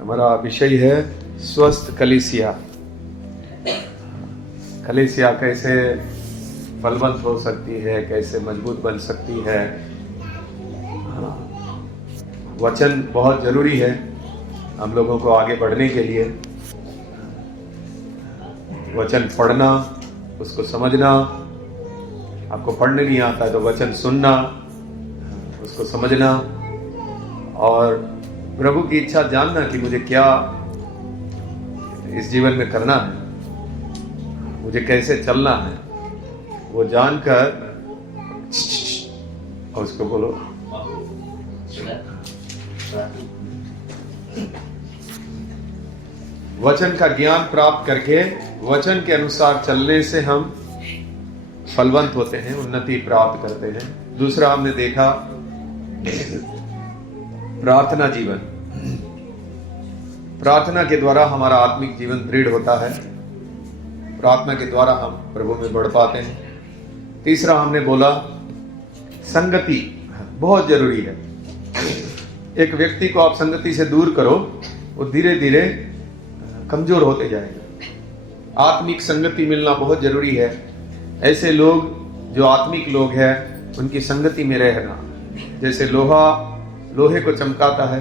हमारा विषय है स्वस्थ कलीसिया। कलीसिया कैसे फलवंत हो सकती है, कैसे मजबूत बन सकती है। वचन बहुत जरूरी है हम लोगों को आगे बढ़ने के लिए। वचन पढ़ना, उसको समझना। आपको पढ़ने नहीं आता है तो वचन सुनना, उसको समझना और प्रभु की इच्छा जानना कि मुझे क्या इस जीवन में करना है, मुझे कैसे चलना है, वो जानकर और उसको बोलो। वचन का ज्ञान प्राप्त करके वचन के अनुसार चलने से हम फलवंत होते हैं, उन्नति प्राप्त करते हैं। दूसरा हमने देखा प्रार्थना जीवन। प्रार्थना के द्वारा हमारा आत्मिक जीवन दृढ़ होता है। प्रार्थना के द्वारा हम प्रभु में बढ़ पाते हैं। तीसरा हमने बोला संगति बहुत जरूरी है। एक व्यक्ति को आप संगति से दूर करो, वो धीरे धीरे कमजोर होते जाएगा। आत्मिक संगति मिलना बहुत जरूरी है। ऐसे लोग जो आत्मिक लोग हैं उनकी संगति में रहना, जैसे लोहा लोहे को चमकाता है,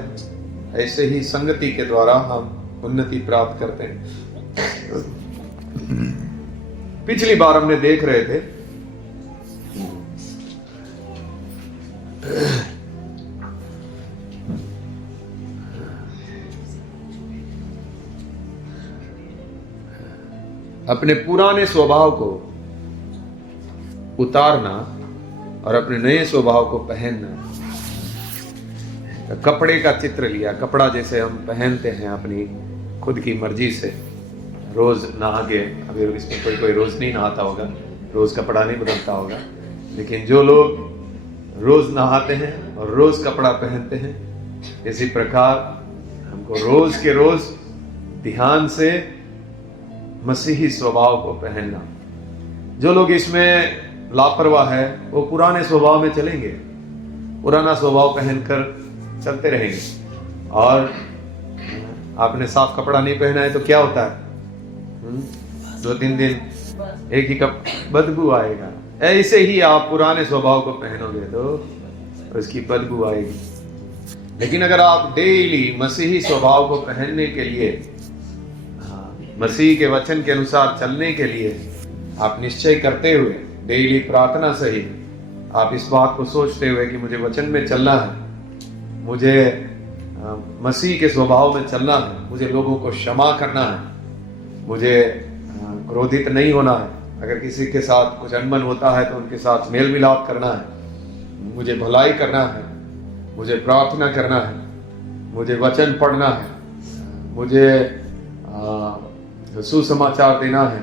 ऐसे ही संगति के द्वारा हम उन्नति प्राप्त करते हैं। पिछली बार हमने देख रहे थे अपने पुराने स्वभाव को उतारना और अपने नए स्वभाव को पहनना। कपड़े का चित्र लिया। कपड़ा जैसे हम पहनते हैं अपनी खुद की मर्जी से, रोज नहा के। अभी इसमें कोई रोज नहीं नहाता होगा, रोज कपड़ा नहीं बदलता होगा, लेकिन जो लोग रोज नहाते हैं और रोज कपड़ा पहनते हैं, इसी प्रकार हमको रोज के रोज ध्यान से मसीही स्वभाव को पहनना। जो लोग इसमें लापरवाह है वो पुराने स्वभाव में चलेंगे, पुराना स्वभाव पहनकर चलते रहेंगे। और आपने साफ कपड़ा नहीं पहना है तो क्या होता है, 2-3 दिन एक ही कप बदबू आएगा। ऐसे ही आप पुराने स्वभाव को पहनोगे तो उसकी बदबू आएगी। लेकिन अगर आप डेली मसीही स्वभाव को पहनने के लिए, मसीह के वचन के अनुसार चलने के लिए आप निश्चय करते हुए, डेली प्रार्थना सही आप इस बात को सोचते हुए कि मुझे वचन में चलना है, मुझे मसीह के स्वभाव में चलना है, मुझे लोगों को क्षमा करना है, मुझे क्रोधित नहीं होना है, अगर किसी के साथ कुछ अनबन होता है तो उनके साथ मेल मिलाप करना है, मुझे भलाई करना है, मुझे प्रार्थना करना है, मुझे वचन पढ़ना है, मुझे सुसमाचार देना है।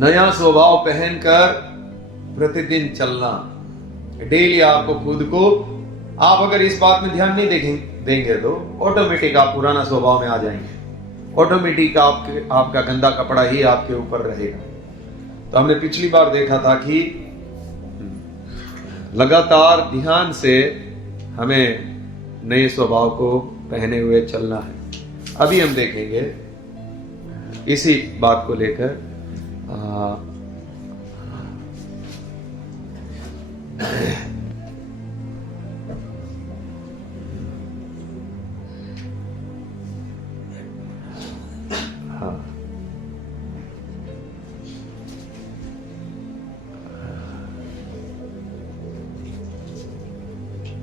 नया स्वभाव पहनकर प्रतिदिन चलना। डेली आपको खुद को, आप अगर इस बात में ध्यान नहीं देंगे तो ऑटोमेटिक आप पुराना स्वभाव में आ जाएंगे। ऑटोमेटिक आपका गंदा कपड़ा ही आपके ऊपर रहेगा। तो हमने पिछली बार देखा था कि लगातार ध्यान से हमें नए स्वभाव को पहने हुए चलना है। अभी हम देखेंगे इसी बात को लेकर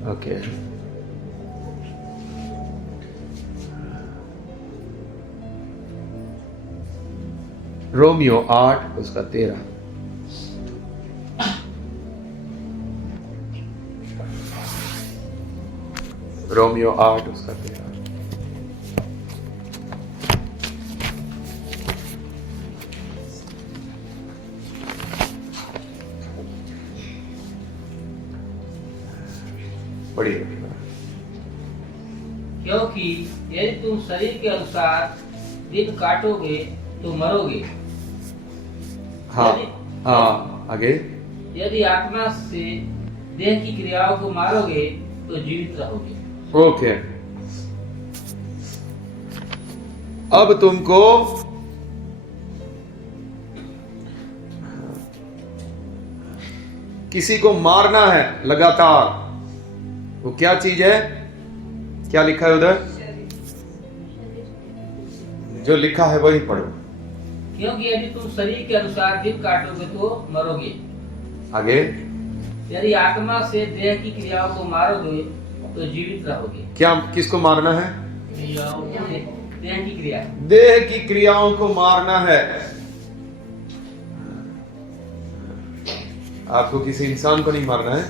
ओके। रोमियो 8 उसका 13। रोमियो 8 उसका 13। पढ़िए। क्योंकि यदि तुम शरीर के अनुसार दिन काटोगे तो मरोगे। हाँ हाँ, आगे। यदि आत्मा से देह की क्रियाओं को मारोगे तो जीवित रहोगे। ओके। अब तुमको किसी को मारना है लगातार। वो क्या चीज है? क्या लिखा है उधर? जो लिखा है वही पढ़ो। क्योंकि यदि तुम शरीर के अनुसार दिन काटोगे तो मरोगे, आगे यदि आत्मा से देह की क्रियाओं को मारोगे तो जीवित रहोगे। क्या किसको मारना है? देह की क्रिया। देह की क्रियाओं को मारना है। आपको किसी इंसान को नहीं मारना है,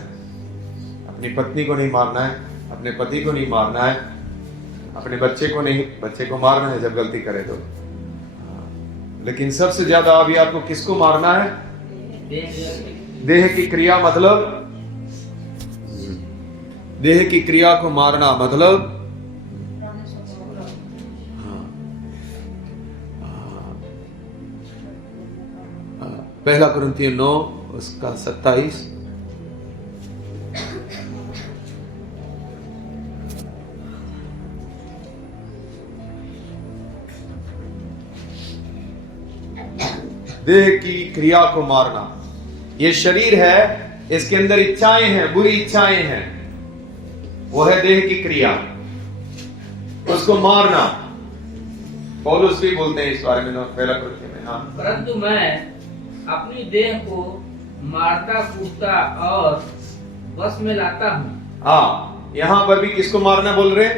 अपनी पत्नी को नहीं मारना है, अपने पति को नहीं मारना है, अपने बच्चे को नहीं, बच्चे को मारना है जब गलती करे तो। लेकिन सबसे ज्यादा अभी आपको किसको मारना है? देह की क्रिया। मतलब देह की क्रिया को मारना मतलब पहला कुरिन्थियों 9 उसका 27। देह की क्रिया को मारना। ये शरीर है, इसके अंदर इच्छाएं हैं, बुरी इच्छाएं हैं, वो है देह की क्रिया, उसको मारना। पौलुस भी बोलते हैं इस बारे में पहला कुरिन्थियों में। हाँ, परंतु मैं अपनी देह को मारता कूटता और बस में लाता हूँ। हाँ, यहां पर भी किसको मारना बोल रहे?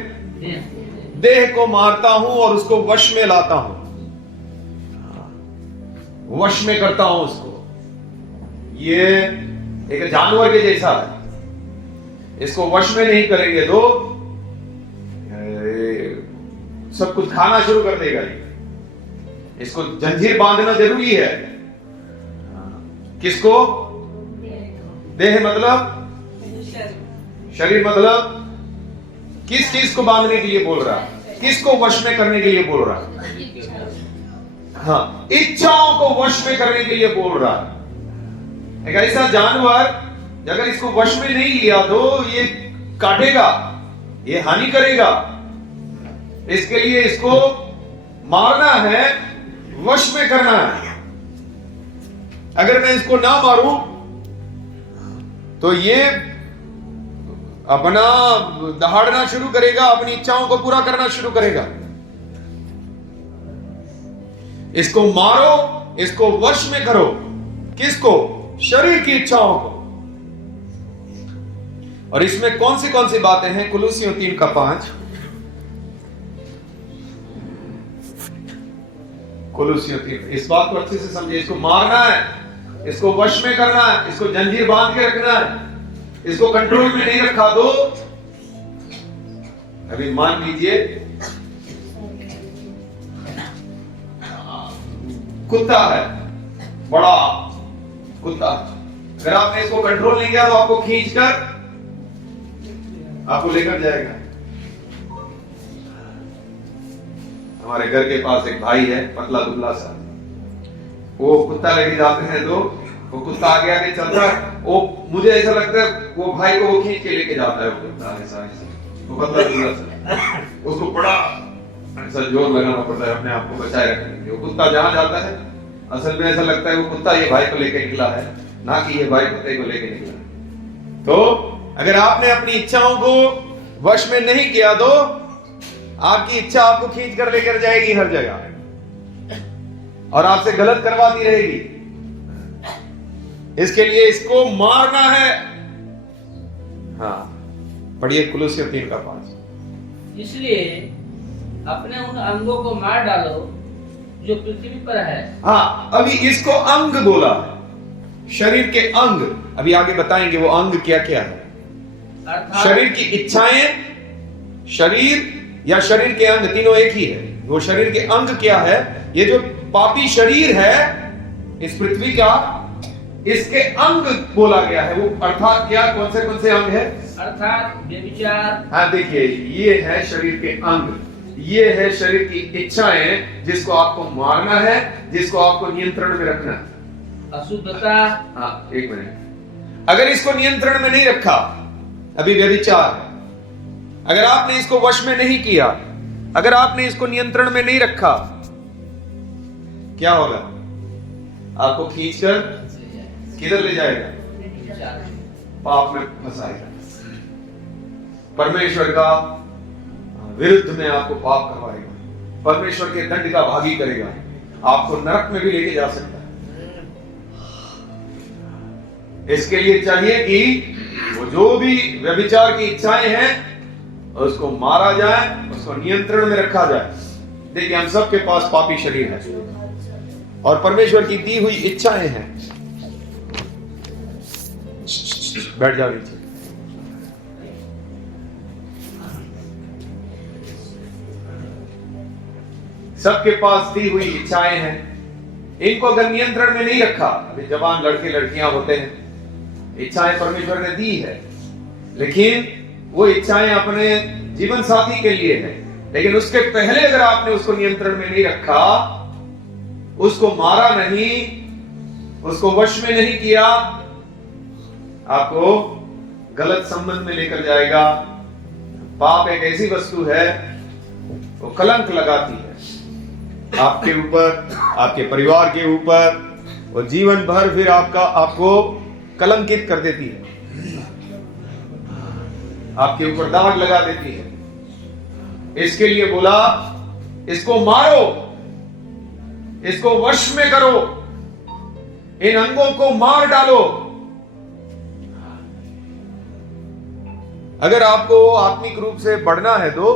देह को मारता हूं और उसको वश में लाता हूं, वश में करता हूं उसको। ये एक जानवर के जैसा है, इसको वश में नहीं करेंगे तो सब कुछ खाना शुरू कर देगा। इसको जंजीर बांधना जरूरी है। किसको? देह मतलब शरीर। मतलब किस चीज को बांधने के लिए बोल रहा है? किसको वश में करने के लिए बोल रहा है? हाँ, इच्छाओं को वश में करने के लिए बोल रहा है। एक ऐसा जानवर अगर इसको वश में नहीं लिया तो ये काटेगा, ये हानि करेगा। इसके लिए इसको मारना है, वश में करना है। अगर मैं इसको ना मारूं तो ये अपना दहाड़ना शुरू करेगा, अपनी इच्छाओं को पूरा करना शुरू करेगा। इसको मारो, इसको वश में करो। किसको? शरीर की इच्छाओं को। और इसमें कौन सी बातें हैं? कुलुसियों 3:5। कुलुसियों 3। इस बात को अच्छे से समझिए। इसको मारना है, इसको वश में करना है, इसको जंजीर बांध के रखना है, इसको कंट्रोल में नहीं रखा तो अभी मान लीजिए कुत्ता है, बड़ा कुत्ता। अगर आपने इसको कंट्रोल नहीं किया तो आपको खींचकर आपको लेकर जाएगा। हमारे घर के पास एक भाई है, पतला दुबला सा। वो कुत्ता लेके जाते हैं तो वो कुत्ता आगे आगे चलता है। वो मुझे ऐसा लगता है वो भाई को वो खींच के लेके जाता है। वो कुत्ता ऐसा वो पतला दुबला सा, उसको बड़ा ऐसा जोर लगाना पड़ता है अपने आप को बचाए रखने के लिए। वो कुत्ता जहां जाता है असल में ऐसा लगता है वो कुत्ता ये भाई को लेके निकला है, ना कि ये भाई कुत्ते को लेके निकला। तो अगर आपने अपनी इच्छाओं को वश में नहीं किया तो आपकी इच्छा आपको खींच कर लेकर जाएगी हर जगह और आपसे गलत करवाती रहेगी। इसके लिए इसको मारना है। हाँ, पढ़िए कुलुसियों 3:5। इसलिए अपने उन अंगों को मार डालो जो पृथ्वी पर है। हाँ, अभी इसको अंग बोला, शरीर के अंग। अभी आगे बताएंगे वो अंग क्या क्या है। शरीर की इच्छाएं, शरीर या शरीर के अंग तीनों एक ही है। वो शरीर के अंग क्या है? ये जो पापी शरीर है इस पृथ्वी का, इसके अंग बोला गया है। वो अर्थात क्या? कौन से अंग है? अर्थात व्यभिचार। हाँ, देखिए ये है शरीर के अंग, ये है शरीर की इच्छाएं जिसको आपको मारना है, जिसको आपको नियंत्रण में रखना है। अशुद्धता। हाँ, एक मिनट। अगर इसको नियंत्रण में नहीं रखा, अभी व्यभिचार, अगर आपने इसको वश में नहीं किया अगर आपने इसको नियंत्रण में नहीं रखा, क्या होगा? आपको खींचकर किधर ले जाएगा? पाप में फंसाएगा। परमेश्वर का विरुद्ध में आपको पाप करवाएगा, परमेश्वर के दंड का भागी करेगा, आपको नरक में भी लेके जा सकता है। इसके लिए चाहिए कि वो जो भी व्यभिचार की इच्छाएं हैं उसको मारा जाए, उसको नियंत्रण में रखा जाए। देखिए, हम सबके पास पापी शरीर है और परमेश्वर की दी हुई इच्छाएं हैं। बैठ जाओ नीचे। सबके पास दी हुई इच्छाएं हैं, इनको अगर नियंत्रण में नहीं रखा, अभी जवान लड़के लड़कियां होते हैं, इच्छाएं परमेश्वर ने दी है, लेकिन वो इच्छाएं अपने जीवन साथी के लिए है, लेकिन उसके पहले अगर आपने उसको नियंत्रण में नहीं रखा, उसको मारा नहीं, उसको वश में नहीं किया, आपको गलत संबंध में लेकर जाएगा। पाप एक ऐसी वस्तु है, वो कलंक लगाती है आपके ऊपर, आपके परिवार के ऊपर, वो जीवन भर फिर आपको कलंकित कर देती है, आपके ऊपर दाग लगा देती है। इसके लिए बोला, इसको मारो, इसको वश में करो, इन अंगों को मार डालो। अगर आपको आत्मिक रूप से बढ़ना है तो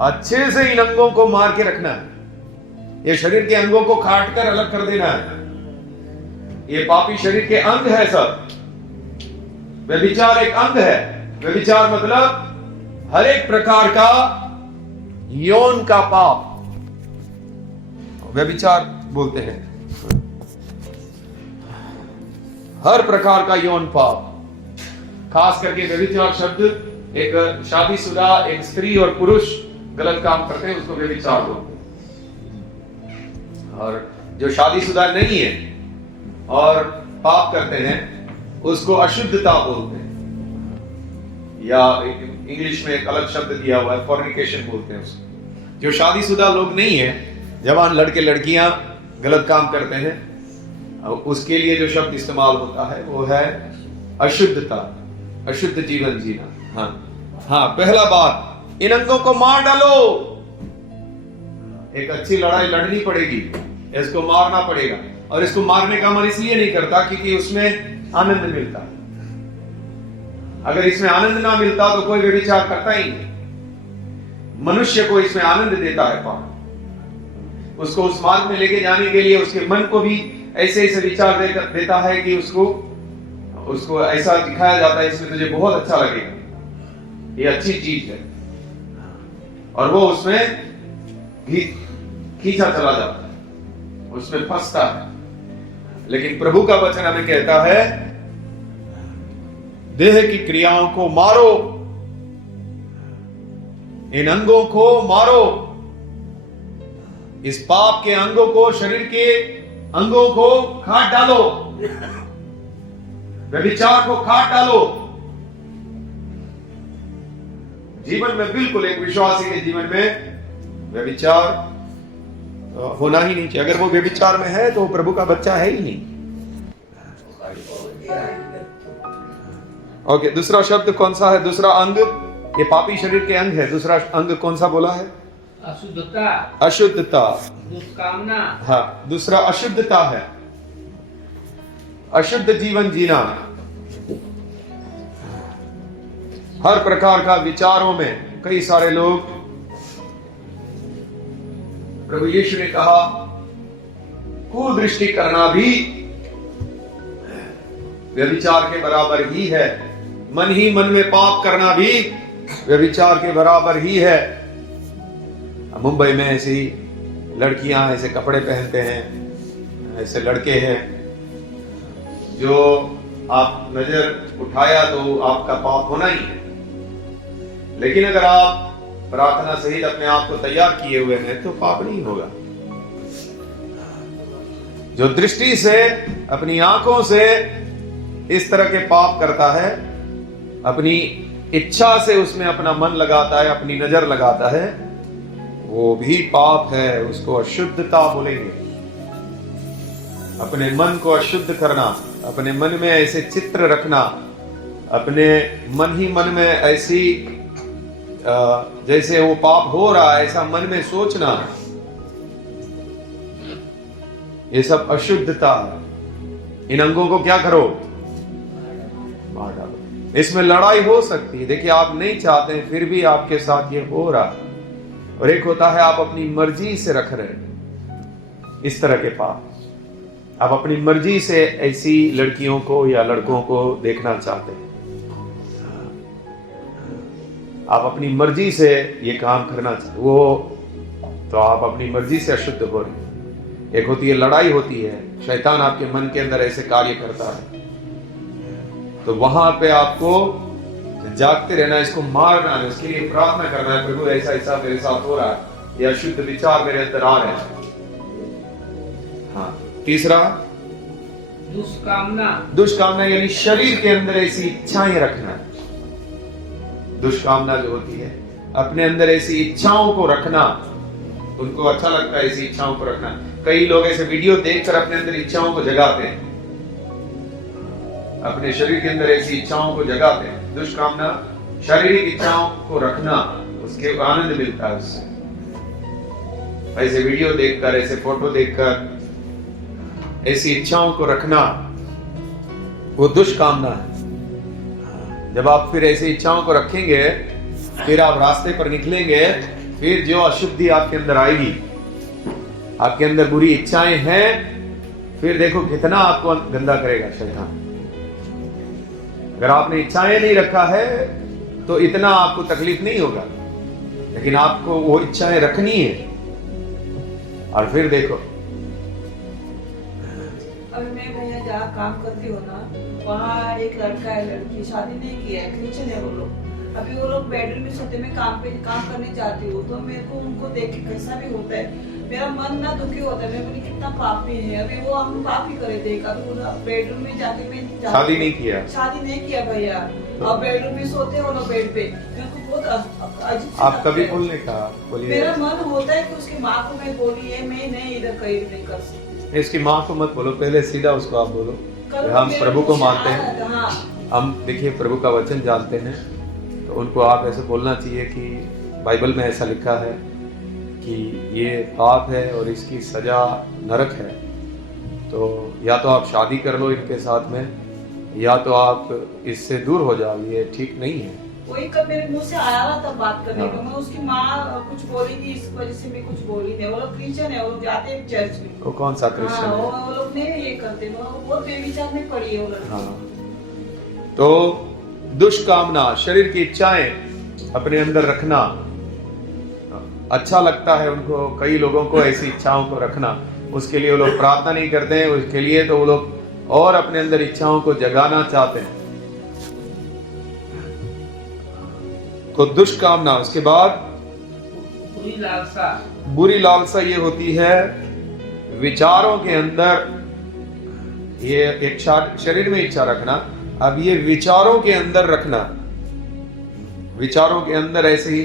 अच्छे से इन अंगों को मार के रखना है। ये शरीर के अंगों को काट कर अलग कर देना है। ये पापी शरीर के अंग है सब। व्यभिचार एक अंग है। व्यभिचार मतलब हर एक प्रकार का यौन का पाप व्यभिचार बोलते हैं। हर प्रकार का यौन पाप, खास करके व्यभिचार शब्द एक शादीशुदा एक स्त्री और पुरुष गलत काम करते हैं उसको व्यभिचार बोलते हैं, और जो शादीशुदा नहीं है और पाप करते हैं उसको अशुद्धता बोलते हैं, या इंग्लिश में एक अलग शब्द दिया हुआ है फॉर्निकेशन बोलते हैं उसको। जो शादीशुदा लोग नहीं है, जवान लड़के लड़कियां गलत काम करते हैं, उसके लिए जो शब्द इस्तेमाल होता है वो है अशुद्धता, अशुद्ध जीवन जीना। हाँ, पहला बात, इन अंगों को मार डालो। एक अच्छी लड़ाई लड़नी पड़ेगी, इसको मारना पड़ेगा, और इसको मारने का मन इसलिए नहीं करता क्योंकि उसमें आनंद मिलता। अगर इसमें आनंद ना मिलता तो कोई व्यभिचार करता ही नहीं। मनुष्य को इसमें आनंद देता है पाप। उसको उस मार्ग में लेके जाने के लिए उसके मन को भी ऐसे ऐसे विचार देता है कि उसको ऐसा दिखाया जाता है, इसमें तुझे बहुत अच्छा लगेगा, ये अच्छी चीज है, और वो उसमें खींचा चला जाता है, उसमें फंसता है। लेकिन प्रभु का वचन हमें कहता है, देह की क्रियाओं को मारो, इन अंगों को मारो, इस पाप के अंगों को, शरीर के अंगों को काट डालो, व्यभिचार को काट डालो। जीवन में बिल्कुल एक विश्वासी के जीवन में व्यभिचार होना ही नहीं चाहिए। अगर वो व्यभिचार में है तो वो प्रभु का बच्चा है ही नहीं। ओके, दूसरा शब्द कौन सा है? दूसरा अंग, ये पापी शरीर के अंग है। दूसरा अंग कौन सा बोला है? अशुद्धता, अशुद्धता, दुष्कामना। हाँ, दूसरा अशुद्धता है, अशुद्ध जीवन जीना। हर प्रकार का विचारों में कई सारे लोग, प्रभु यीशु ने कहा, कुदृष्टि करना भी व्यभिचार के बराबर ही है। मन ही मन में पाप करना भी व्यभिचार के बराबर ही है। मुंबई में ऐसी लड़कियां ऐसे कपड़े पहनते हैं, ऐसे लड़के हैं, जो आप नजर उठाया तो आपका पाप होना ही है। लेकिन अगर आप प्रार्थना सहित अपने आप को तैयार किए हुए हैं तो पाप नहीं होगा। जो दृष्टि से, अपनी आंखों से इस तरह के पाप करता है, अपनी इच्छा से उसमें अपना मन लगाता है, अपनी नजर लगाता है, वो भी पाप है, उसको अशुद्धता बोलेंगे। अपने मन को अशुद्ध करना, अपने मन में ऐसे चित्र रखना, अपने मन ही मन में ऐसी जैसे वो पाप हो रहा है ऐसा मन में सोचना, ये सब अशुद्धता है। इन अंगों को क्या करो? मार डालो। इसमें लड़ाई हो सकती है, देखिए आप नहीं चाहते हैं फिर भी आपके साथ ये हो रहा है। और एक होता है आप अपनी मर्जी से रख रहे हैं इस तरह के पाप। आप अपनी मर्जी से ऐसी लड़कियों को या लड़कों को देखना चाहते हैं, आप अपनी मर्जी से ये काम करना चाहते वो, तो आप अपनी मर्जी से अशुद्ध हो रहे हैं। एक होती है लड़ाई होती है, शैतान आपके मन के अंदर ऐसे कार्य करता है, तो वहां पे आपको जागते रहना, इसको मारना है, इसके लिए प्रार्थना करना है, प्रभु ऐसा ऐसा मेरे साथ हो रहा है, यह अशुद्ध विचार मेरे अंदर आ रहे हैं। हाँ, तीसरा दुष्कामना। दुष्कामना यानी शरीर के अंदर ऐसी इच्छाएं रखना। दुष्कामना जो होती है अपने अंदर ऐसी इच्छाओं को रखना, उनको अच्छा लगता है ऐसी इच्छाओं को रखना। कई लोग ऐसे वीडियो देखकर अपने अंदर इच्छाओं को जगाते हैं, अपने शरीर के अंदर ऐसी इच्छाओं को जगाते हैं। दुष्कामना शारीरिक इच्छाओं को रखना, उसके आनंद मिलता है उससे। ऐसे वीडियो देखकर, ऐसे फोटो देखकर ऐसी इच्छाओं को रखना, वो दुष्कामना है। जब आप फिर ऐसी इच्छाओं को रखेंगे, फिर आप रास्ते पर निकलेंगे, फिर जो अशुद्धि आपके अंदर आएगी, आपके अंदर बुरी इच्छाएं हैं, फिर देखो कितना आपको गंदा करेगा शैतान। अगर आपने इच्छाएं नहीं रखा है तो इतना आपको तकलीफ नहीं होगा, लेकिन आपको वो इच्छाएं रखनी है, और फिर देखो। अभी मैं भैया जहाँ काम करती हूँ ना, वहाँ एक लड़का है, लड़की शादी नहीं किया है, क्रिश्चियन है वो लोग। अभी वो लोग बेडरूम में सोते, मैं काम करने जाती हूँ, तो मेरे को उनको देख के कैसा भी होता है, मेरा मन ना दुखी होता है। मैं बोली कितना पापी है, अभी वो हम पाप ही करे थे। अभी वो बेडरूम में जाके मैं शादी नहीं किया भैया, और बेडरूम में सोते हो लोग बेड पे, मेरे को बहुत अजीब। आप कभी बोलने का बोलिए, मेरा मन होता है कि उसकी माँ को मैं बोली है, मैं नहीं इधर कहीं नहीं कर सकती। इसकी माँ को मत बोलो, पहले सीधा उसको आप बोलो, हम प्रभु को मानते हैं, हाँ। हम देखिए प्रभु का वचन जानते हैं, तो उनको आप ऐसे बोलना चाहिए कि बाइबल में ऐसा लिखा है कि ये पाप है और इसकी सजा नरक है। तो या तो आप शादी कर लो इनके साथ में, या तो आप इससे दूर हो जाओ, ये ठीक नहीं है। वही कब मेरे मुंह से आया था तब बात करने को, मैं उसकी माँ कुछ बोलेगी इस वजह से मैं कुछ बोली नहीं। वो लोग क्रिश्चियन है, वो लोग जाते हैं चर्च में। वो कौन सा क्रिश्चियन है? वो लोग नहीं ये करते, वो बहुत बेविचार में पड़ी है वो लोग। हाँ, तो दुष्कामना, शरीर की इच्छाएं अपने अंदर रखना अच्छा लगता है उनको, कई लोगों को ऐसी इच्छाओं को रखना, उसके लिए वो लोग प्रार्थना नहीं करते हैं, उसके लिए तो वो लोग और अपने अंदर इच्छाओं को जगाना चाहते हैं। तो दुष्कामना। उसके बाद बुरी लालसा। बुरी लालसा ये होती है विचारों के अंदर, ये एक शरीर में इच्छा रखना, अब ये विचारों के अंदर रखना, विचारों के अंदर ऐसे ही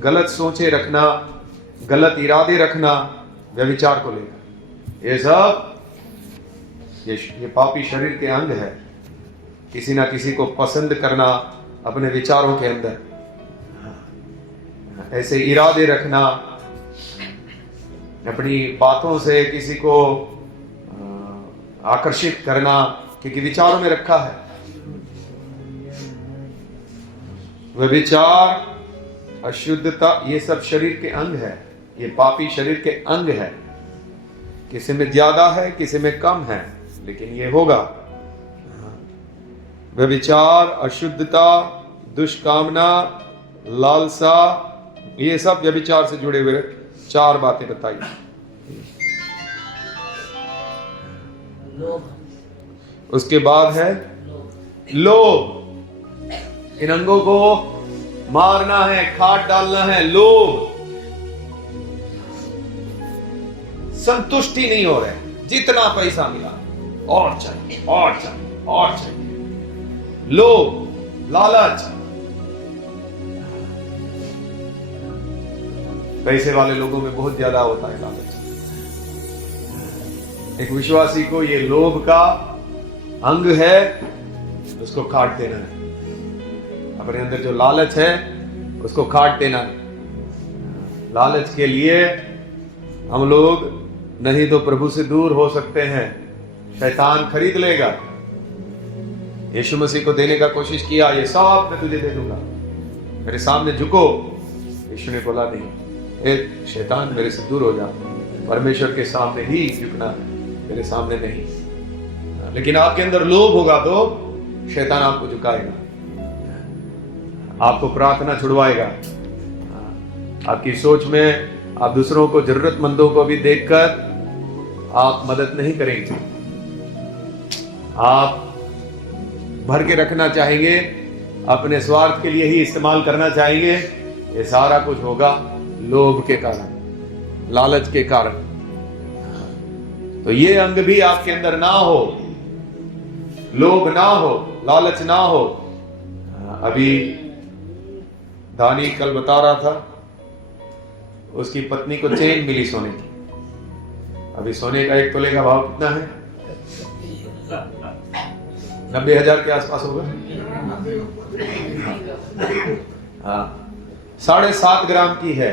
गलत सोचे रखना, गलत इरादे रखना व्यभिचार को लेकर, ये सब ये पापी शरीर के अंग है। किसी ना किसी को पसंद करना अपने विचारों के अंदर, ऐसे इरादे रखना, अपनी बातों से किसी को आकर्षित करना, क्योंकि विचारों में रखा है। व्यभिचार, अशुद्धता, ये सब शरीर के अंग है, ये पापी शरीर के अंग है। किसी में ज्यादा है, किसी में कम है, लेकिन ये होगा। व्यभिचार, अशुद्धता, दुष्कामना, लालसा, ये सब व्यभिचार से जुड़े हुए 4 बातें बताई। उसके बाद है लोभ। इन अंगों को मारना है, काट डालना है। लोभ, संतुष्टि नहीं हो रहे, जितना पैसा मिला और चाहिए और चाहिए और चाहिए। लोभ, लालच, पैसे वाले लोगों में बहुत ज्यादा होता है लालच। एक विश्वासी को ये लोभ का अंग है, उसको काट देना है। अपने अंदर जो लालच है उसको काट देना है। लालच के लिए हम लोग नहीं तो प्रभु से दूर हो सकते हैं, शैतान खरीद लेगा। यीशु मसीह को देने का कोशिश किया, ये सब मैं तुझे दे दूंगा, मेरे सामने झुको। यीशु ने बोला नहीं, ए शैतान मेरे से दूर हो जा, परमेश्वर के सामने ही झुकना, मेरे सामने नहीं। लेकिन आपके अंदर लोभ होगा तो शैतान आपको झुकाएगा, आपको प्रार्थना छुड़वाएगा। आपकी सोच में आप दूसरों को, जरूरतमंदों को भी देखकर आप मदद नहीं करेंगे, आप भर के रखना चाहेंगे, अपने स्वार्थ के लिए ही इस्तेमाल करना चाहेंगे। ये सारा कुछ होगा लोभ के कारण, लालच के कारण। तो ये अंग भी आपके अंदर ना हो, लोभ ना हो, लालच ना हो। अभी दानी कल बता रहा था, उसकी पत्नी को चेन मिली सोने की। अभी सोने का 1 तोले का भाव कितना है? 90,000 के आसपास होगा। हाँ, 7.5 ग्राम की है।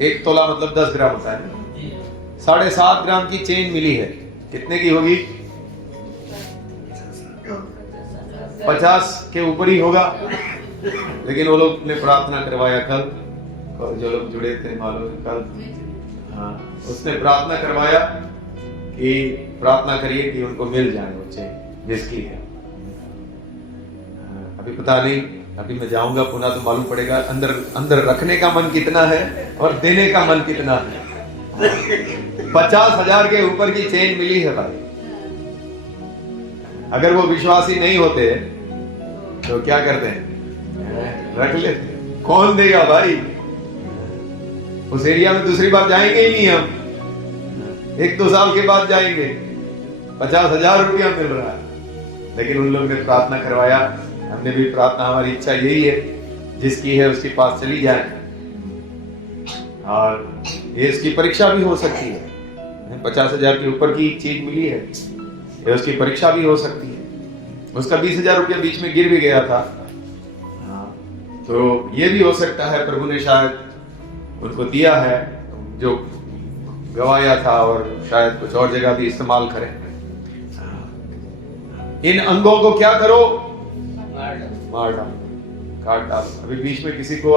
1 तोला मतलब 10 ग्राम होता है। 7.5 ग्राम की चेन मिली है। कितने की होगी? 50 के ऊपर ही होगा। लेकिन वो लोग ने प्रार्थना करवाया कल, और जो लोग जुड़े थे मालूम कल, हाँ, उसने प्रार्थना करवाया कि प्रार्थना करिए कि उनको मिल जाए वो चेन जिसकी है। अभी पता नहीं, अभी मैं जाऊंगा पुनः तो मालूम पड़ेगा अंदर अंदर रखने का मन कितना है और देने का मन कितना है। 50,000 के ऊपर की चेन मिली है भाई। अगर वो विश्वासी नहीं होते तो क्या करते हैं? रख लेते। कौन देगा भाई? उस एरिया में दूसरी बार जाएंगे ही नहीं हम। 1-2 साल के बाद जाएंगे। 50,000 रुपया मिल रहा है। लेकिन उन लोगों ने प्रार्थना करवाया, हमने भी प्रार्थना, हमारी इच्छा यही है, जिसकी है उसके पास चली जाए। और ये इसकी परीक्षा भी हो सकती है। 50,000 के ऊपर की चीज मिली है, ये उसकी परीक्षा भी हो सकती है। उसका 20,000 रुपया बीच में गिर भी गया था। तो ये भी हो सकता है प्रभु ने शायद उनको दिया है जो गवाया था, और शायद कुछ और जगह भी इस्तेमाल करें। इन अंगों को क्या करो? मार डालो, काट डालो। अभी बीच में किसी को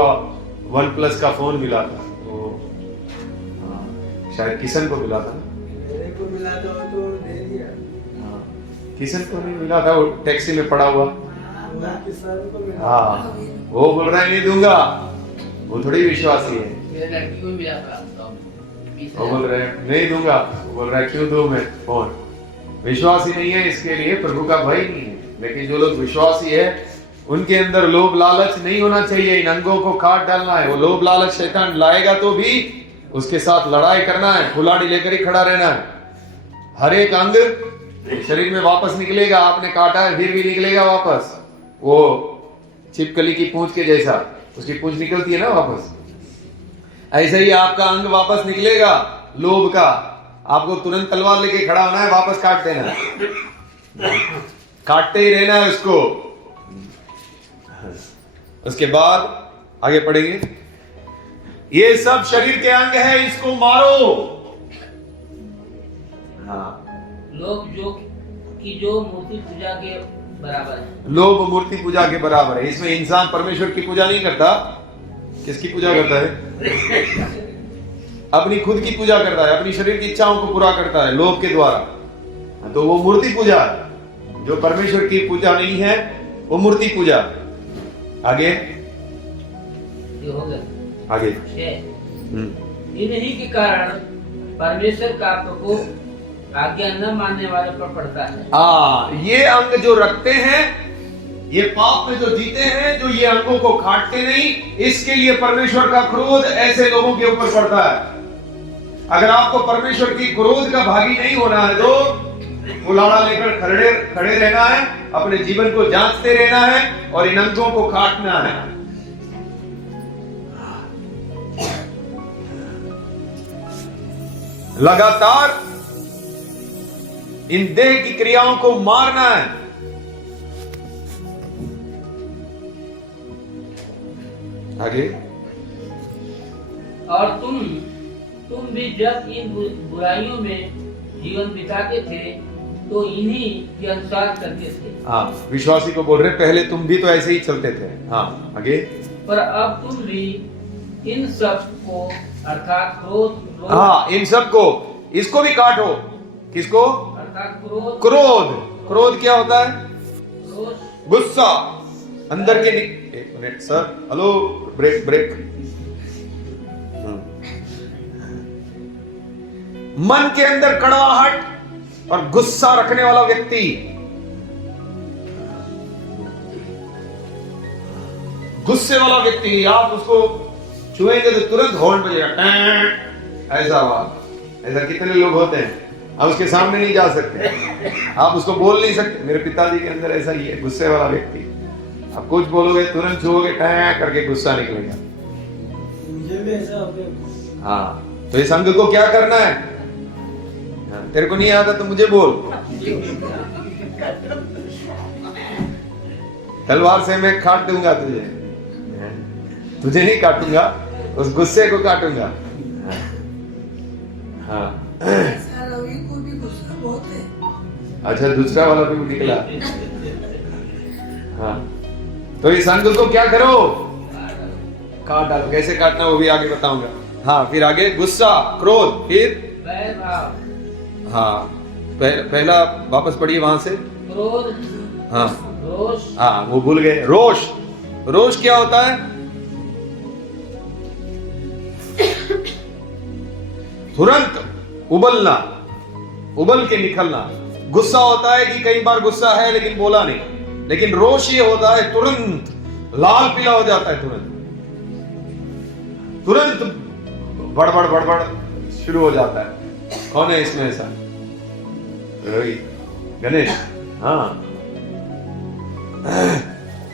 OnePlus का फोन मिला था, तो शायद किशन को मिला था। मेरे को मिला था तो दे दिया। किशन को नहीं मिला था, वो टैक्सी में पड़ा हुआ। किसान को मिला। हाँ, वो बोल रहा है नहीं दूंगा, वो थोड़ी विश्वासी है। मेरे लड़की को मिला था वो बोल रहे हैं नहीं दूंगा, वो बोल रहा है क्यों दूं मैं फोन? विश्वासी नहीं है, इसके लिए प्रभु का भय नहीं है। लेकिन जो लोग विश्वासी है उनके अंदर लोभ लालच नहीं होना चाहिए। इन अंगों को काट डालना है। वो लोभ लालच शैतान लाएगा तो भी उसके साथ लड़ाई करना है, कुल्हाड़ी लेकर ही खड़ा रहना है। हर एक अंग शरीर में वापस निकलेगा। आपने काटा है फिर भी निकलेगा वापस। वो छिपकली की पूंछ के जैसा, उसकी पूंछ निकलती है ना वापस, ऐसे ही आपका अंग वापस निकलेगा लोभ का। आपको तुरंत तलवार लेके खड़ा होना है, वापस काट देना है, काटते ही रहना है उसको। उसके बाद आगे पढ़ेंगे, ये सब शरीर के अंग है, इसको मारो। हाँ, लोग जो मूर्ति पूजा के बराबर है। लोभ मूर्ति पूजा के बराबर है। इसमें इंसान परमेश्वर की पूजा नहीं करता। किसकी पूजा करता है? अपनी खुद की पूजा करता है, अपनी शरीर की इच्छाओं को पूरा करता है लोभ के द्वारा। तो वो मूर्ति पूजा है। जो परमेश्वर की पूजा नहीं है वो मूर्ति पूजा। आगे ये हो गया आगे। इन्हीं के कारण परमेश्वर का प्रकोप आज्ञा न मानने वाले पर पड़ता है। ये अंग जो रखते हैं, ये पाप में जो जीते हैं, जो ये अंगों को काटते नहीं, इसके लिए परमेश्वर का क्रोध ऐसे लोगों के ऊपर पड़ता है। अगर आपको परमेश्वर की क्रोध का भागी नहीं होना है तो कुल्हाड़ा लेकर खड़े रहना है, अपने जीवन को जांचते रहना है और इन अंगों को काटना है। लगातार इन देह की क्रियाओं को मारना है। आगे, और तुम भी जब इन बुराइयों में जीवन बिताते थे तो इन्हीं के अनुसार चलते थे। हाँ, विश्वासी को बोल रहे पहले तुम भी तो ऐसे ही चलते थे। हाँ, आगे, पर अब तुम भी इन सब को अर्थात क्रोध, हाँ, इन सब को, इसको भी काटो। किसको? अर्थात क्रोध, क्रोध क्या होता है? रोष, गुस्सा। अंदर के एक मिनट सर, हेलो, ब्रेक। मन के अंदर कड़वाहट और गुस्सा रखने वाला व्यक्ति, गुस्से वाला व्यक्ति, आप उसको छुएंगे तो तुरंत हॉर्न बजेगा, टैं, ऐसा आवाज। ऐसा कितने लोग होते हैं, आप उसके सामने नहीं जा सकते, आप उसको बोल नहीं सकते। मेरे पिताजी के अंदर ऐसा ही है, गुस्से वाला व्यक्ति। आप कुछ बोलोगे तुरंत छुओगे, टैं करके गुस्सा निकलेगा। मुझे भी ऐसा हो गया। हाँ, तो इस अंग को क्या करना है? हाँ, तेरे को नहीं आता तो मुझे बोल। तलवार से मैं काट दूंगा तुझे नहीं काटूंगा, उस गुस्से को काटूंगा। हाँ, ऐसा रवि को भी गुस्सा बहुत है। अच्छा, दूसरा वाला भी निकला। हाँ, तो इस अंग को क्या करो? काट डालो। कैसे काटना वो भी आगे बताऊंगा। हाँ, फिर आगे गुस्सा, क्रोध, फिर वैर भाव। हाँ, पहला वापस पढ़िए वहां से। क्रोध, हाँ, रोष, हाँ, वो भूल गए। रोष क्या होता है? तुरंत उबलना, उबल के निकलना। गुस्सा होता है कि कई बार गुस्सा है लेकिन बोला नहीं, लेकिन रोष ये होता है तुरंत लाल पीला हो जाता है, तुरंत बड़बड़ शुरू हो जाता है। कौन है इसमें ऐसा? रवि, गणेश। हाँ,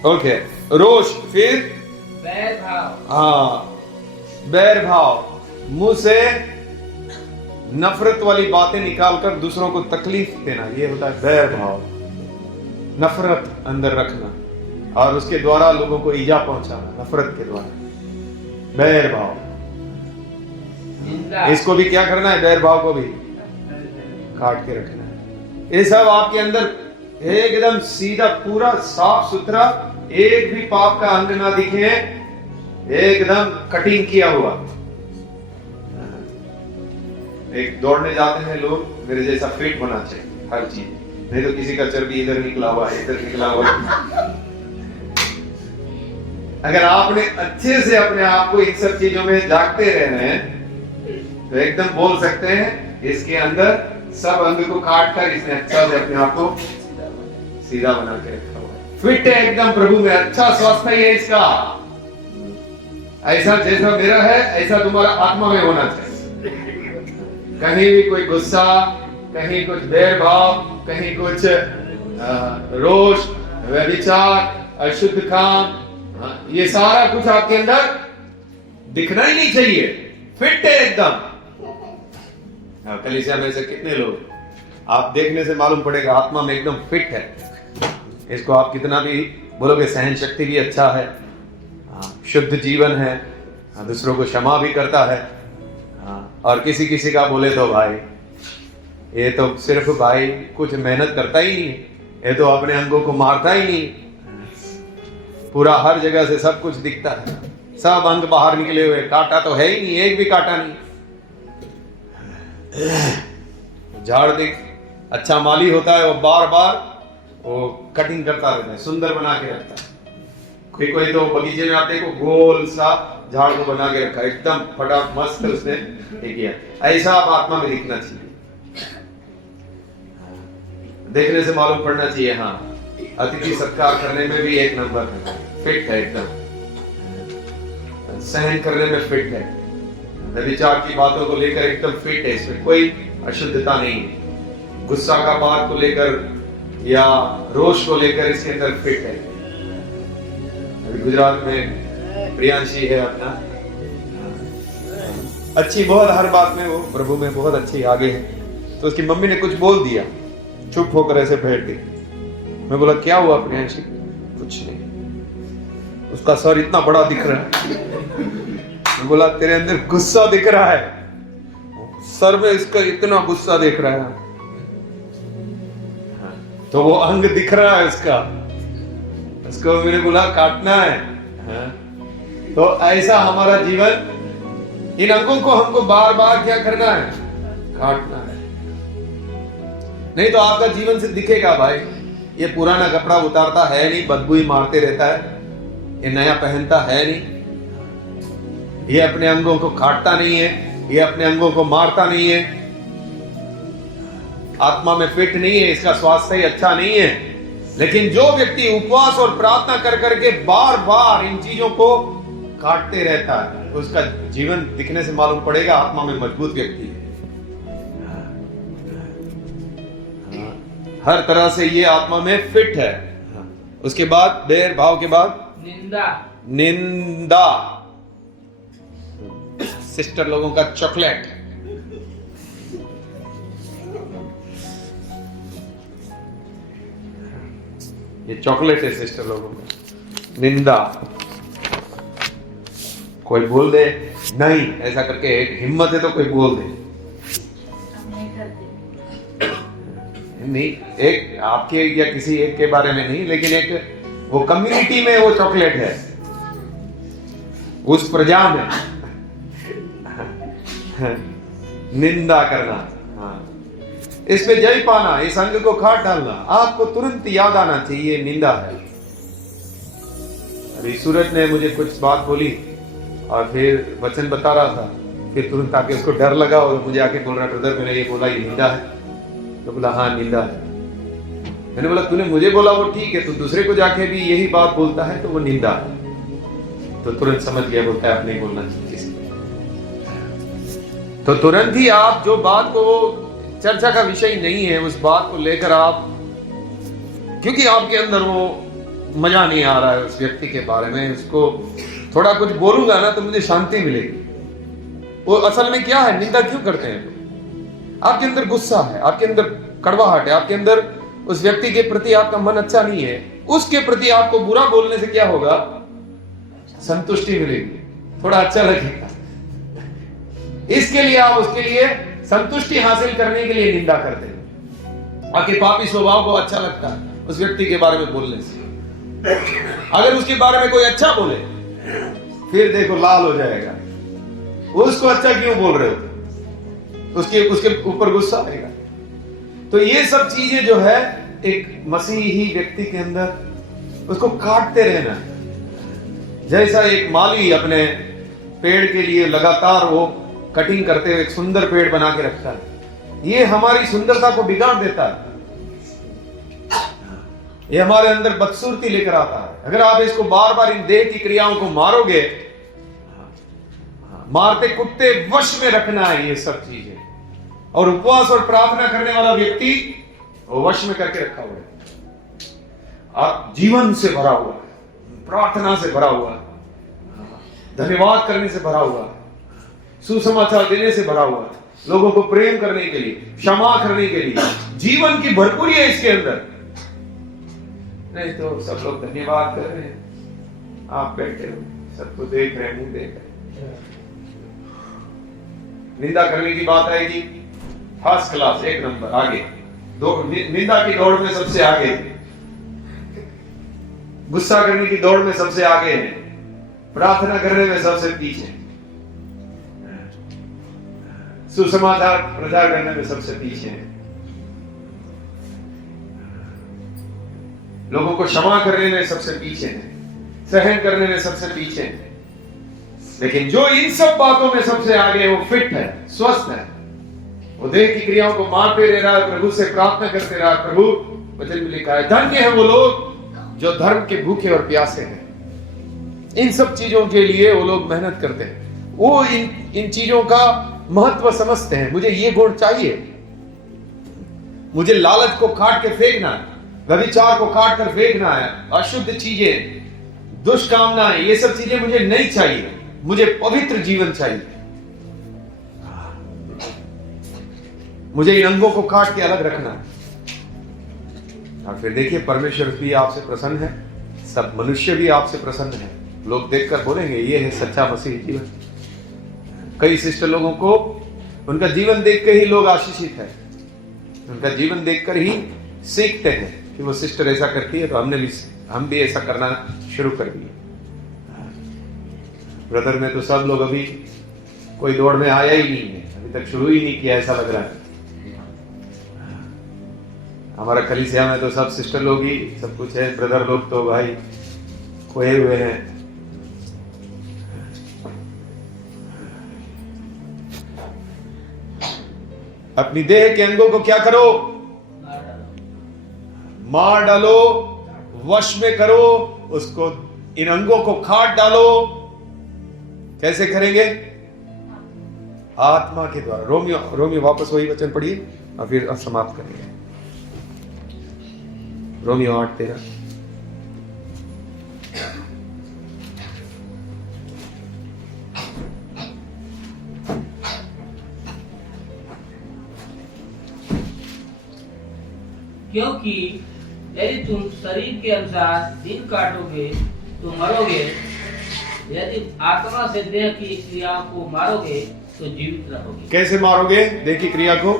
ओके, रोष, फिर वैर भाव। हाँ, बैर भाव, मुंह से नफरत वाली बातें निकालकर दूसरों को तकलीफ देना, ये होता है बैर भाव। नफरत अंदर रखना और उसके द्वारा लोगों को ईजा पहुंचाना, नफरत के द्वारा, बैर भाव। निंदा, इसको भी क्या करना है? बैर भाव को भी काट के रखना है। ये सब आपके अंदर एकदम सीधा, पूरा साफ सुथरा, एक भी पाप का अंग ना दिखे, एकदम कटिंग किया हुआ। एक दौड़ने जाते हैं लोग, मेरे जैसा फिट होना चाहिए हर चीज, नहीं तो किसी का चर्बी इधर निकला हुआ है, इधर निकला हुआ है। अगर आपने अच्छे से अपने आप को इन सब चीजों में जागते रहना है तो एकदम बोल सकते हैं इसके अंदर सब अंग को काट कर इसने अच्छा से अपने आप को सीधा बना के रखा हुआ है। फिट है एकदम प्रभु में, अच्छा स्वास्थ्य है इसका। ऐसा जैसा मेरा है ऐसा तुम्हारा आत्मा में होना चाहिए। कहीं भी कोई गुस्सा, कहीं कुछ बैर भाव, कहीं कुछ रोष, व्यभिचार, अशुद्ध काम, ये सारा कुछ आपके अंदर दिखना ही नहीं चाहिए। फिट है एकदम। कलीसिया में से कितने लोग आप देखने से मालूम पड़ेगा आत्मा में एकदम फिट है। इसको आप कितना भी बोलोगे, सहन शक्ति भी अच्छा है, शुद्ध जीवन है, दूसरों को क्षमा भी करता है। और किसी किसी का बोले तो भाई ये तो सिर्फ भाई कुछ मेहनत करता ही नहीं, ये तो अपने अंगों को मारता ही नहीं, पूरा हर जगह से सब कुछ दिखता है, सब अंग बाहर निकले हुए, काटा तो है ही नहीं, एक भी काटा नहीं। झाड़ देख, अच्छा माली होता है, वो बार बार वो कटिंग करता रहता है, सुंदर बना के रखता है। कोई तो बगीचे में आते को गोल सा झाड़ को बना के रखा, एकदम फटा मस्त उसने किया। ऐसा आप आत्मा में दिखना चाहिए, देखने से मालूम पड़ना चाहिए। हाँ, अतिथि सत्कार करने में भी एक नंबर है, फिट है एकदम, सहन करने में फिट है, व्यभिचार की बातों को लेकर एकदम फिट है, इसमें कोई अशुद्धता नहीं है, गुस्सा का बात को लेकर या रोष को लेकर इसके अंदर फिट है। अभी गुजरात में प्रियांशी है अपना, अच्छी बहुत, हर बात में वो प्रभु में बहुत अच्छी आगे है। तो उसकी मम्मी ने कुछ बोल दिया, चुप होकर ऐसे बैठ गई। मैं बोला क्या हुआ प्रियांशी? कुछ नहीं। उसका सर इतना बड़ा दिख रहा है। मैं बोला तेरे अंदर गुस्सा दिख रहा है, सर में इसका इतना गुस्सा दिख रहा है। तो वो अंग दिख रहा है उसको मैंने बोला काटना है। तो ऐसा हमारा जीवन, इन अंगों को हमको बार बार क्या करना है? काटना है। नहीं तो आपका जीवन से दिखेगा भाई ये पुराना कपड़ा उतारता है नहीं, बदबू ही मारते रहता है, ये नया पहनता है नहीं, ये अपने अंगों को काटता नहीं है, ये अपने अंगों को मारता नहीं है, आत्मा में फिट नहीं है, इसका स्वास्थ्य ही अच्छा नहीं है। लेकिन जो व्यक्ति उपवास और प्रार्थना कर करके बार बार इन चीजों को काटते रहता है, उसका जीवन दिखने से मालूम पड़ेगा आत्मा में मजबूत व्यक्ति है। हर तरह से ये आत्मा में फिट है। उसके बाद बैर भाव के बाद निंदा। सिस्टर लोगों का चॉकलेट, ये चॉकलेट है सिस्टर लोगों का। निंदा, कोई बोल दे नहीं ऐसा करके, एक हिम्मत है तो कोई बोल दे नहीं, एक आपके या किसी एक के बारे में नहीं, लेकिन एक वो कम्युनिटी में वो चॉकलेट है, उस प्रजा में निंदा करना, इस पे जय पाना, इस अंग को काट डालना, आपको तुरंत याद आना चाहिए निंदा है। अभी सूरज ने मुझे कुछ बात बोली और फिर वचन बता रहा था, फिर तुरंत आके उसको डर लगा और मुझे आके बोल रहा ब्रदर मैंने ये बोला ये निंदा है। तो बोला हाँ निंदा है। मैंने बोला तूने मुझे बोला वो ठीक है, तू दूसरे को जाके भी यही बात बोलता है तो वो निंदा है। तो तुरंत समझ गया, बोलता है आप नहीं बोलना चाहिए। तो तुरंत ही आप जो बात को चर्चा का विषय नहीं है उस बात को लेकर आप, क्योंकि आपके अंदर वो मजा नहीं आ रहा है उस व्यक्ति के बारे में, उसको थोड़ा कुछ बोलूंगा ना तो मुझे शांति मिलेगी। वो असल में क्या है, निंदा क्यों करते हैं? आपके अंदर गुस्सा है, आपके अंदर कड़वाहट है, आपके अंदर उस व्यक्ति के प्रति आपका मन अच्छा नहीं है, उसके प्रति आपको बुरा बोलने से क्या होगा? संतुष्टि मिलेगी, थोड़ा अच्छा लगेगा। इसके लिए आप उसके लिए संतुष्टि हासिल करने के लिए निंदा करते हैं। आपके पापी स्वभाव को अच्छा लगता है उस व्यक्ति के बारे में बोलने से। अगर उसके बारे में कोई अच्छा बोले फिर देखो लाल हो जाएगा, वो उसको अच्छा क्यों बोल रहे हो, उसके ऊपर गुस्सा आएगा। तो ये सब चीजें जो है एक मसीही व्यक्ति के अंदर उसको काटते रहना, जैसा एक माली अपने पेड़ के लिए लगातार वो कटिंग करते हुए एक सुंदर पेड़ बना के रखता है, ये हमारी सुंदरता को बिगाड़ देता है, ये हमारे अंदर बदसूरती लेकर आता है। अगर आप इसको बार बार इन देह की क्रियाओं को मारोगे, मारते कुत्ते वश में रखना है ये सब चीजें। और उपवास और प्रार्थना करने वाला व्यक्ति वो वश में करके रखा हुआ है, आप जीवन से भरा हुआ है, प्रार्थना से भरा हुआ है, धन्यवाद करने से भरा हुआ है, सुसमाचार देने से भरा हुआ है, लोगों को प्रेम करने के लिए, क्षमा करने के लिए, जीवन की भरपूरी है इसके अंदर। नहीं तो सब लोग धन्यवाद कर रहे हैं, आप बैठे हो सबको देख रहे हैं, मुंह देख रहे हैं। निंदा करने की बात आएगी, फर्स्ट क्लास, एक नंबर आगे, निंदा की दौड़ में सबसे आगे, गुस्सा करने की दौड़ में सबसे आगे है, प्रार्थना करने में सबसे पीछे, सुसमाचार प्रचार करने में सबसे पीछे है, लोगों को क्षमा करने में सबसे पीछे है, सहन करने में सबसे पीछे है। लेकिन जो इन सब बातों में सबसे आगे है वो फिट है, स्वस्थ है, वो देह की क्रियाओं को मारते रह रहा है, प्रभु से प्रार्थना करते रहा। प्रभु वचन में लिखा है धन्य है वो लोग जो धर्म के भूखे और प्यासे हैं। इन सब चीजों के लिए वो लोग मेहनत करते हैं, वो इन चीजों का महत्व समझते हैं। मुझे ये गुण चाहिए, मुझे लालच को काट के फेंकना है, व्यभिचार को काट कर फेंकना है, अशुद्ध चीजें, दुष्कामनाएं, ये सब चीजें मुझे नहीं चाहिए, मुझे पवित्र जीवन चाहिए। मुझे इन अंगों को काट के अलग रखना है। और फिर देखिए परमेश्वर भी आपसे प्रसन्न है, सब मनुष्य भी आपसे प्रसन्न है। लोग देखकर बोलेंगे ये है सच्चा मसीह जीवन। कई सिस्टर लोगों को उनका जीवन देख कर ही लोग आशीषित है, उनका जीवन देखकर ही सीखते हैं कि वो सिस्टर ऐसा करती है तो हम भी ऐसा करना शुरू कर दिए। ब्रदर में तो सब लोग अभी कोई दौड़ में आया ही नहीं है, अभी तक शुरू ही नहीं किया ऐसा लग रहा है। हमारा कलीसिया में तो सब सिस्टर लोग ही सब कुछ है, ब्रदर लोग तो भाई खोए हुए हैं। अपनी देह के अंगों को क्या करो? मार डालो, वश में करो उसको, इन अंगों को काट डालो। कैसे करेंगे? आत्मा के द्वारा। रोमियो वापस वही वचन पढ़िए और फिर अब समाप्त करेंगे। रोमियो 8:13। क्योंकि यदि तुम शरीर के अनुसार दिन काटोगे तो मरोगे, यदि आत्मा से देह की क्रियाओं को मारोगे तो जीवित रहोगे। कैसे मारोगे देह की क्रिया को?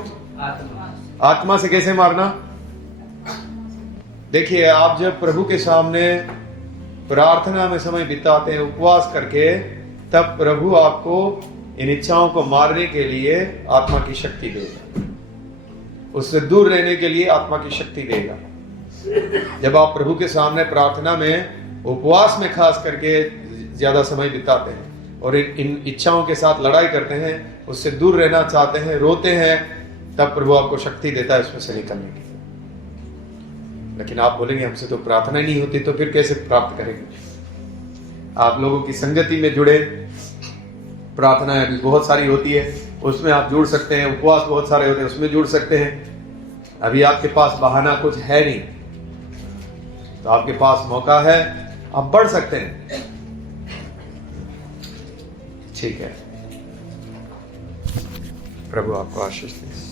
आत्मा से कैसे मारना? देखिए, आप जब प्रभु के सामने प्रार्थना में समय बिताते हैं उपवास करके, तब प्रभु आपको इन इच्छाओं को मारने के लिए आत्मा की शक्ति देगा, उससे दूर रहने के लिए आत्मा की शक्ति देगा। जब आप प्रभु के सामने प्रार्थना में उपवास में खास करके ज्यादा समय बिताते हैं और इन इच्छाओं के साथ लड़ाई करते हैं, उससे दूर रहना चाहते हैं, रोते हैं, तब प्रभु आपको शक्ति देता है उसमें से निकलने की। लेकिन आप बोलेंगे हमसे तो प्रार्थना नहीं होती, तो फिर कैसे प्राप्त करेंगे? आप लोगों की संगति में जुड़े, प्रार्थना अभी बहुत सारी होती है, उसमें आप जुड़ सकते हैं। उपवास बहुत सारे होते हैं, उसमें जुड़ सकते हैं। अभी आपके पास बहाना कुछ है नहीं, तो आपके पास मौका है, आप बढ़ सकते हैं। ठीक है, प्रभु आपको आशीष दे।